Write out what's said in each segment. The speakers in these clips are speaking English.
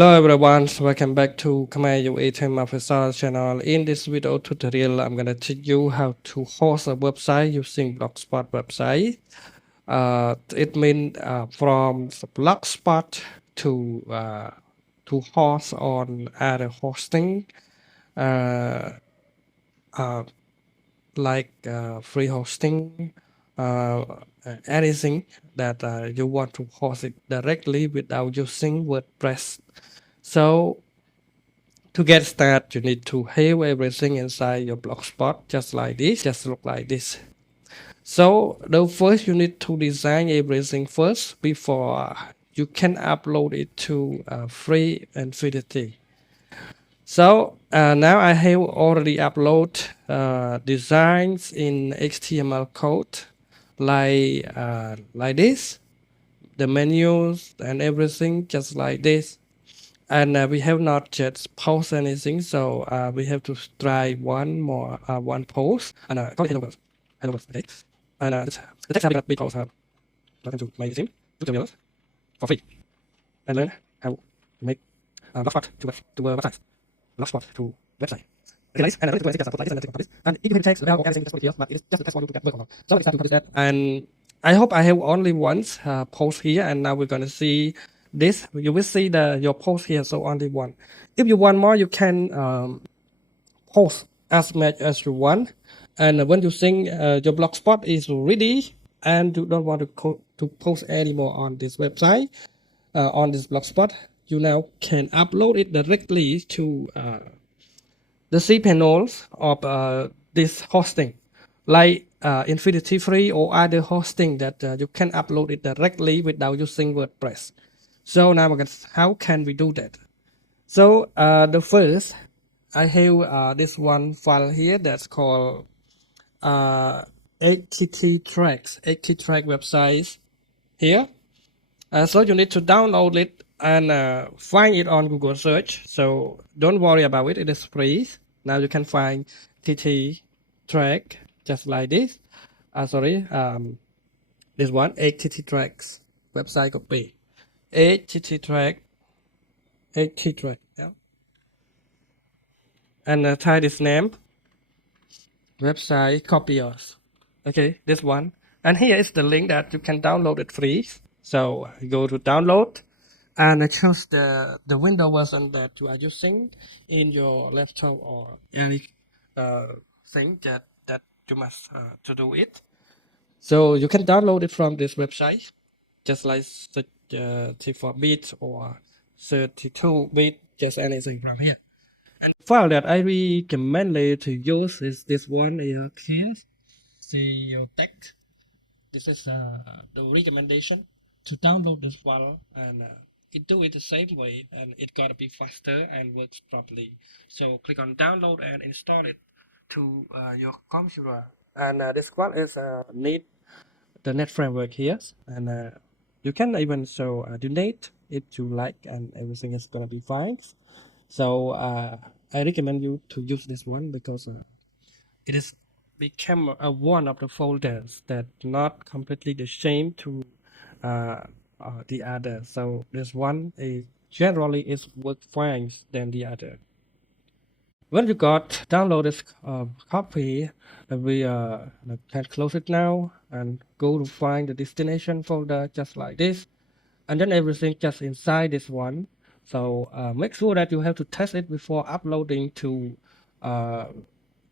Hello everyone, welcome back to Khmerue Time Officer channel. In this video tutorial, I'm gonna teach you how to host a website using Blogspot website. It means from the Blogspot to host on other hosting, uh, uh, like free hosting, uh, anything that you want to host it directly without using WordPress. So to get started, you need to have everything inside your blogspot, just like this, just look like this. So the first you need to design everything first before you can upload it to free Infinity. So now I have already upload designs in HTML code like this, the menus and everything just like this. And we have not yet post anything, so we have to try one post. And hello, okay. And the text having because nothing to my team tutorials for free, and learn how to make blogspot to a website, blogspot to website. Okay, guys, and I'm going to just put like this and then publish. And it usually takes about everything just put here, but it is just the text for you to get work on. So it's time to publish that. And I hope I have only once post here, and now we're gonna see this. You will see your post here, so only one. If you want more, you can post as much as you want. And when you think your blogspot is ready and you don't want to post anymore on this website, on this blogspot, you now can upload it directly to the cPanels of this hosting, like InfinityFree or other hosting that you can upload it directly without using WordPress. So now how can we do that? So the first, I have this one file here that's called HTTrack websites here. So you need to download it and find it on Google search. So don't worry about it. It is free. Now you can find TT track just like this. This one HTT tracks website copy. HTT track, HTT track. Yeah. And type this name. Website copiers. Okay, this one. And here is the link that you can download it free. So go to download and choose the window version that you are using in your laptop or any thing that you must to do it. So you can download it from this website, just like 34-bit or 32-bit, just anything from here. And the file that I recommend you to use is this one here. See your text. This is the recommendation to download this file, and it do it the same way, and it gotta be faster and works properly. So click on download and install it to your computer. And this one is need the net framework here, and you can even show donate if you like, and everything is gonna be fine. So I recommend you to use this one because it is become one of the folders that not completely the same to uh, the other. So this one is generally is work fine than the other. When you got downloaded copy, we can close it now and go to find the destination folder just like this, and then everything just inside this one. So make sure that you have to test it before uploading to uh,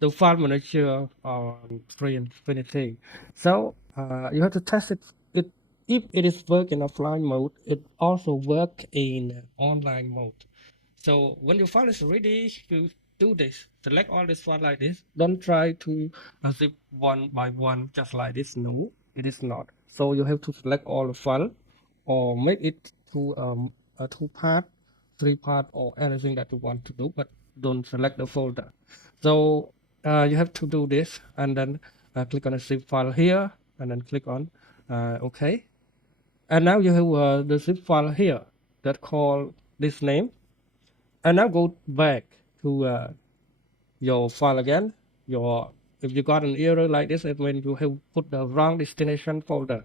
the file manager on Free Infinity. So you have to test it. If it is work in offline mode, it also work in online mode. So when your file is ready, you do this. Select all this file like this. Don't try to zip one by one just like this. No, it is not. So you have to select all the file or make it to a two part, three part, or anything that you want to do, but don't select the folder. So you have to do this, and then click on the zip file here, and then click on OK. And now you have the zip file here that called this name. And now go back to your file again. If you got an error like this, it means you have put the wrong destination folder.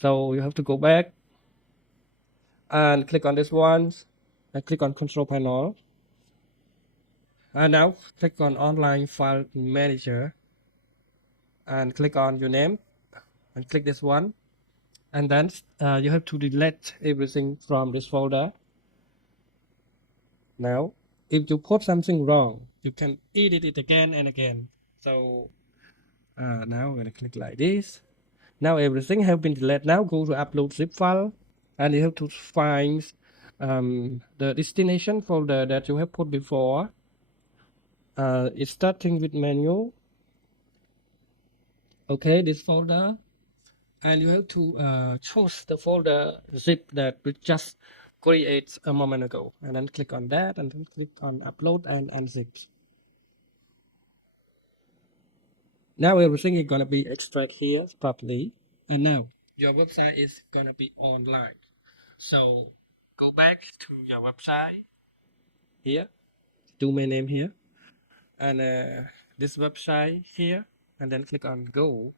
So you have to go back and click on this one and click on control panel. And now click on online file manager and click on your name and click this one. And then you have to delete everything from this folder. Now, if you put something wrong, you can edit it again and again. So now I'm gonna click like this. Now everything has been deleted. Now go to upload zip file, and you have to find the destination folder that you have put before. It's starting with menu. Okay, this folder, and you have to choose the folder zip that we just created a moment ago, and then click on that, and then click on upload and unzip. Now everything is gonna be extract here properly, and now your website is gonna be online. So go back to your website here, domain name here, and this website here, and then click on go.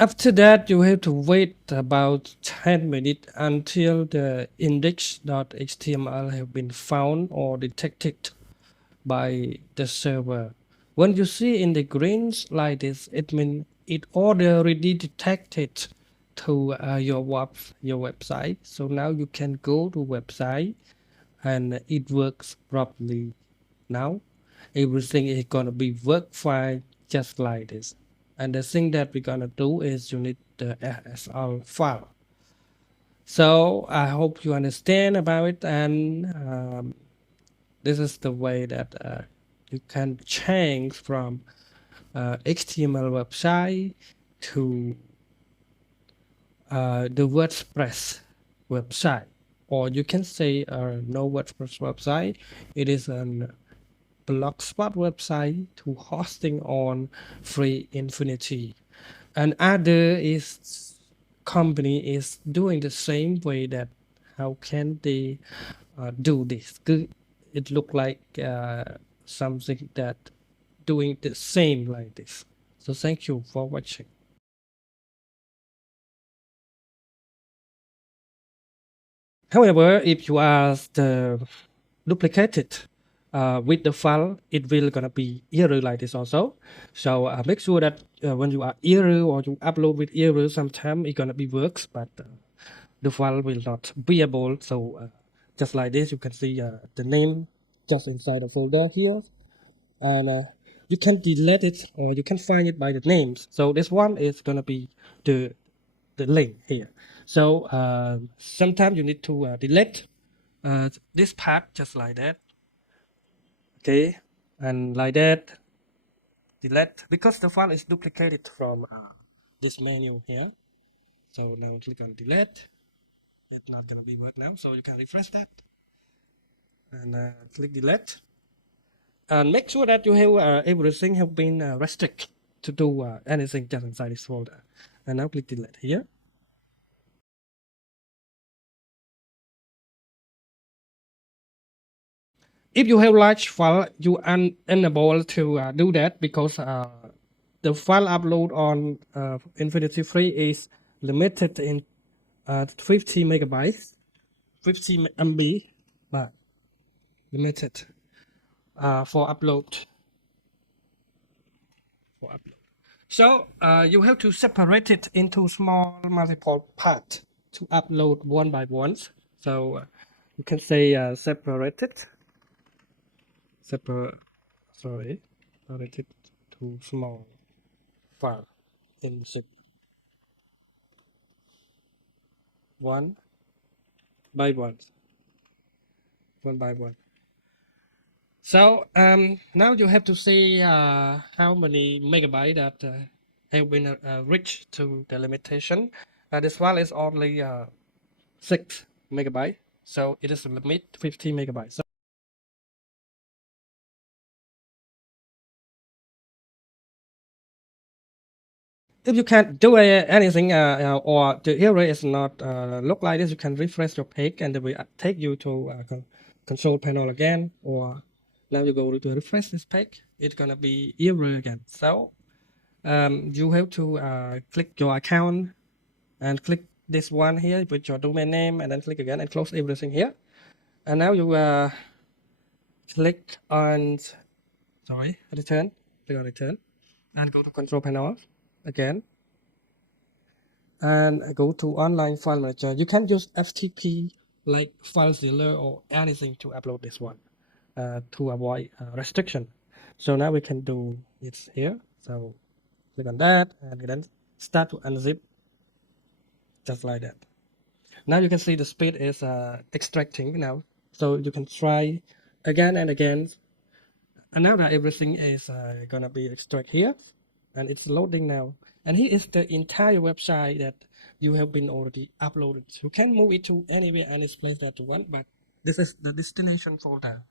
After that, you have to wait about 10 minutes until the index.html have been found or detected by the server. When you see in the greens like this, it means it already detected to your website. So now you can go to website and it works properly. Now everything is gonna be work fine just like this. And the thing that we're gonna do is you need the SSL file. So I hope you understand about it, and this is the way that you can change from HTML website to the WordPress website, or you can say no WordPress website. It is an Blogspot website to hosting on free Infinity. And other is company is doing the same way. That how can they do this? It look like something that doing the same like this. So thank you for watching. However, if you are the duplicated with the file, it will gonna be error like this also. So make sure that when you are error or you upload with error, sometimes it's gonna be works, but the file will not be able. So just like this, you can see the name just inside the folder here, and you can delete it or you can find it by the names. So this one is gonna be the link here. So sometimes you need to delete this part just like that. Okay, and like that, delete, because the file is duplicated from this menu here. So now click on delete. It's not gonna be work now, so you can refresh that and click delete, and make sure that you have everything have been restricted to do anything just inside this folder. And now click delete here. If you have large file, you unable to do that, because the file upload on InfinityFree is limited in 50 megabytes, 50 MB, but limited for upload. So you have to separate it into small multiple parts to upload one by one. So you can say separated sorry, separated to small file in zip, one by one, one by one. So now you have to see how many megabyte that have been reached to the limitation. This file is only 6 megabyte, so it is a limit 50 megabytes. So if you can't do anything or the error is not look like this, you can refresh your page and it will take you to control panel again. Or now you go to refresh this page, it's gonna be error again. So you have to click your account and click this one here with your domain name, and then click again and close everything here. And now you click on return, click on return, and go to control panel again, and go to online file manager. You can use FTP like FileZilla or anything to upload this one to avoid restriction. So now we can do it here. So click on that and then start to unzip just like that. Now you can see the speed is extracting now. So you can try again and again. And now that everything is gonna be extract here, and it's loading now. And here is the entire website that you have been already uploaded. You can move it to anywhere, any place that you want, but this is the destination folder.